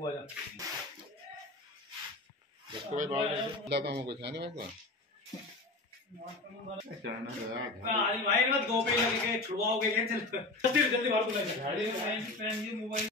हुआ जा इसको भाई बाहर लाता हूँ कुछ है नहीं वैसा अरे भाई मत दो पे लगे छुड़वाओगे क्या चल जल्दी जल्दी बाहर बुला गाड़ी में पहन के मोबाइल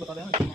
बता देना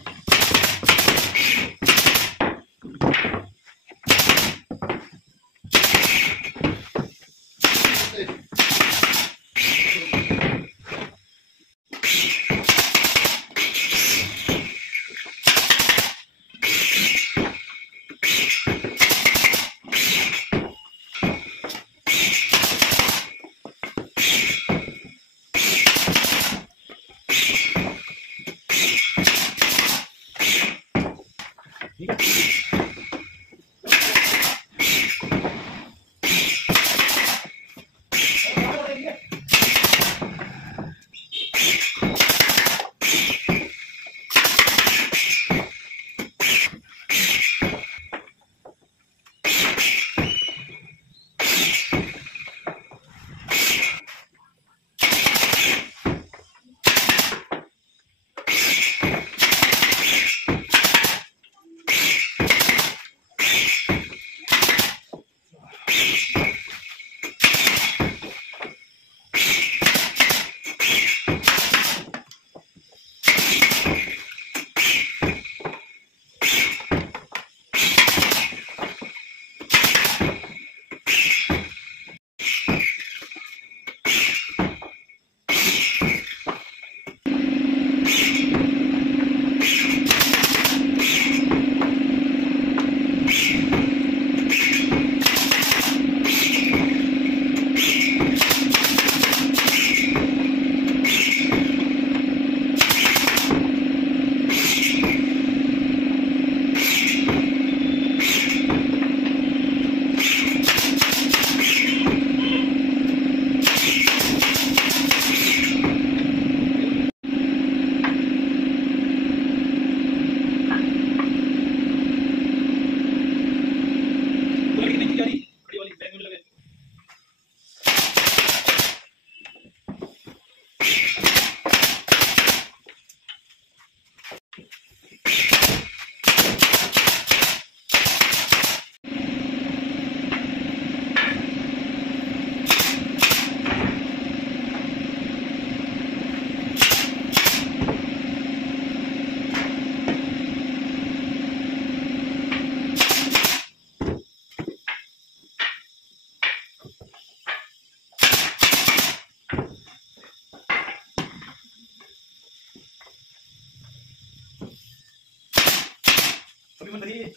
अभी मैं करिए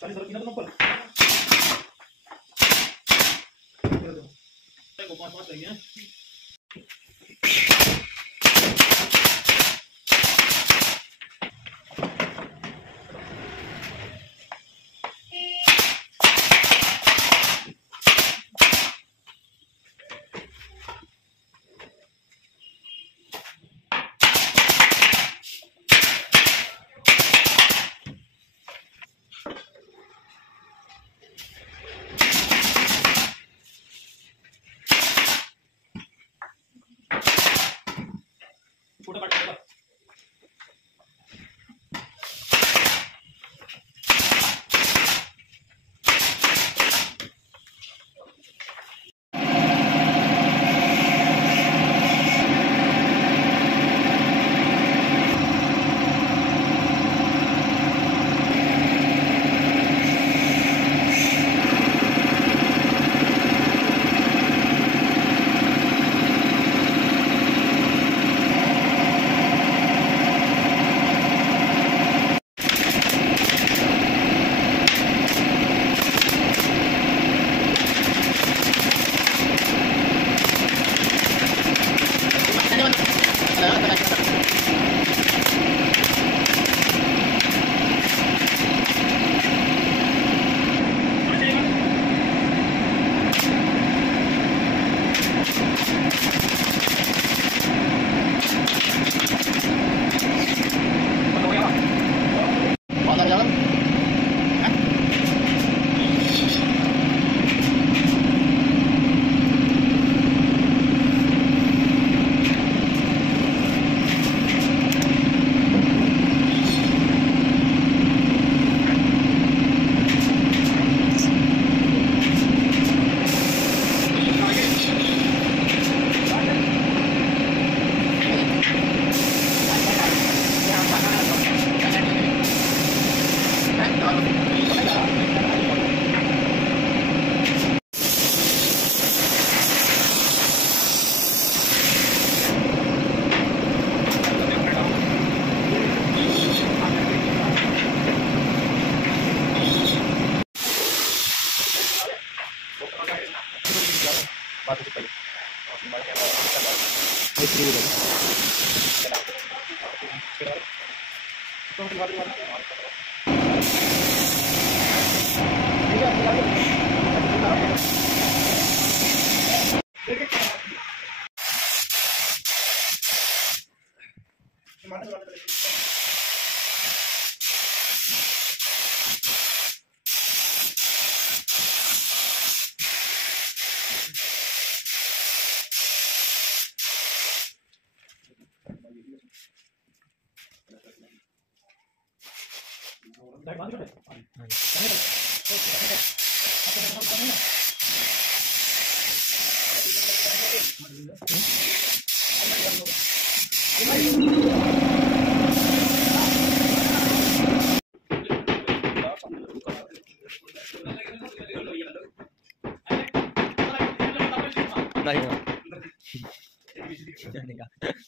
40 रखी ना ऊपर को 5 चाहिए छोटा काट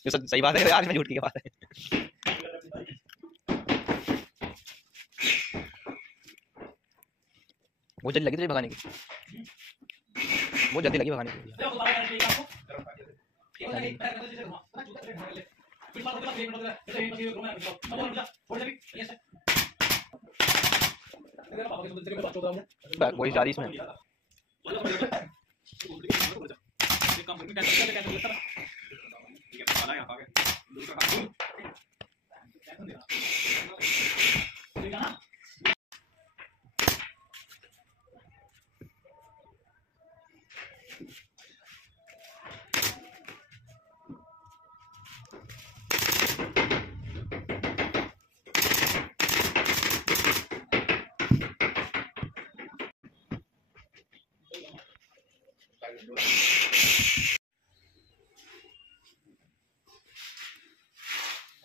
जो सही बात है यार, मैं झूठ की बात है। वो जल्दी लगी तुझे भगाने की, वो जल्दी लगी भगाने की। वही जा रही इसमें।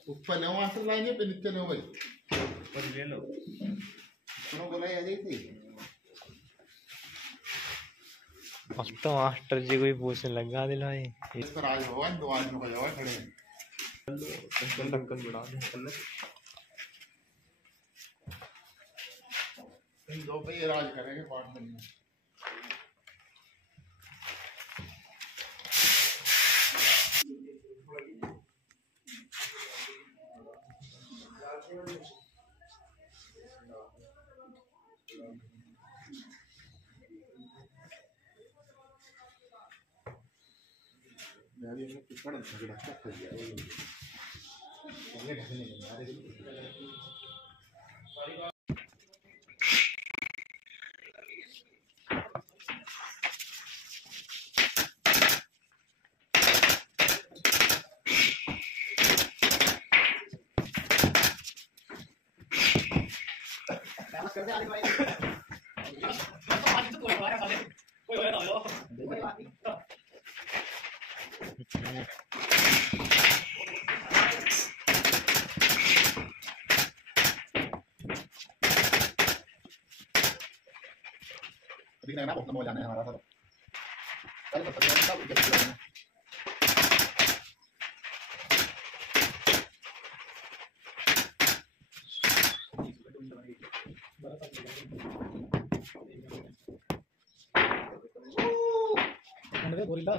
ऊपर नौ मास्टर लाएंगे पे नीचे नौ भाई पर ले लो सुनो बोला आ जाई थी अब तो मास्टर जी कोई पूछने लगा दिला है इस पर आज होगा दो आदमी को जाओ खड़े अंकल बुला दे इन दो पे ये राज करेंगे पार्टनर में यार ये कितना झगड़ा कर दिया ये ढकने नहीं आ रही करते आगे भाई तो कोई हमारे साले कोई होया ना अभी ना खत्म हो जाना है हमारा सब कल तक सब गोरिल्ला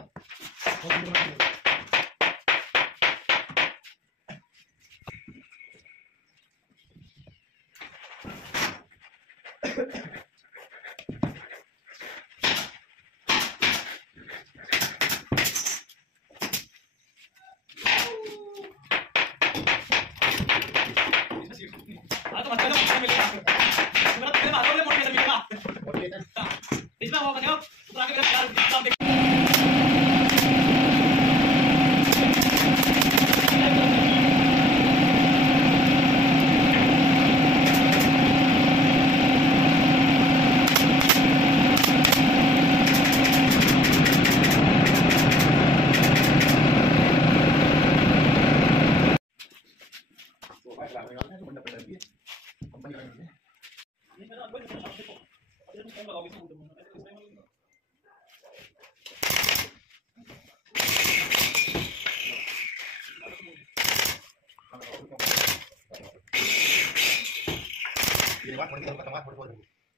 इसमें वो बताओ पूरा के काम देख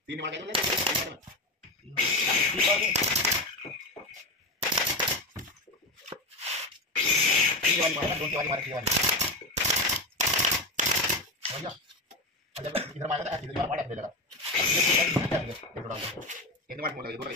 तीन मार के इधर मारा इधर मारा दे लगा एक मार मोला इधर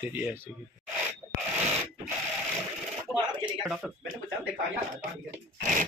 तेरी ऐसी की डॉक्टर मैंने कुछ देखा यार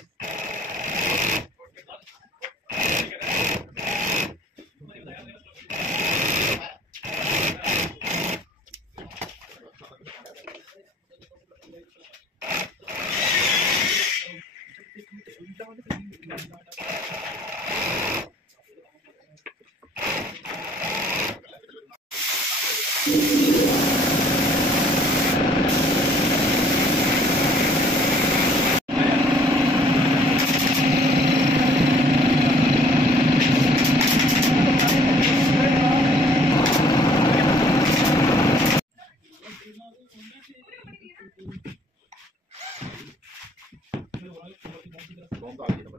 Vamos dar aqui,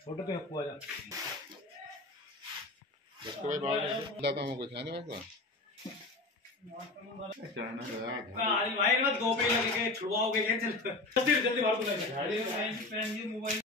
छोटे पे हक्कू आजा इसको भाई बाहर लाता हूँ कुछ है नहीं वैसा भाई मत दो पे लगे छुड़वाओगे जल्दी जल्दी बाहर तो लगे मोबाइल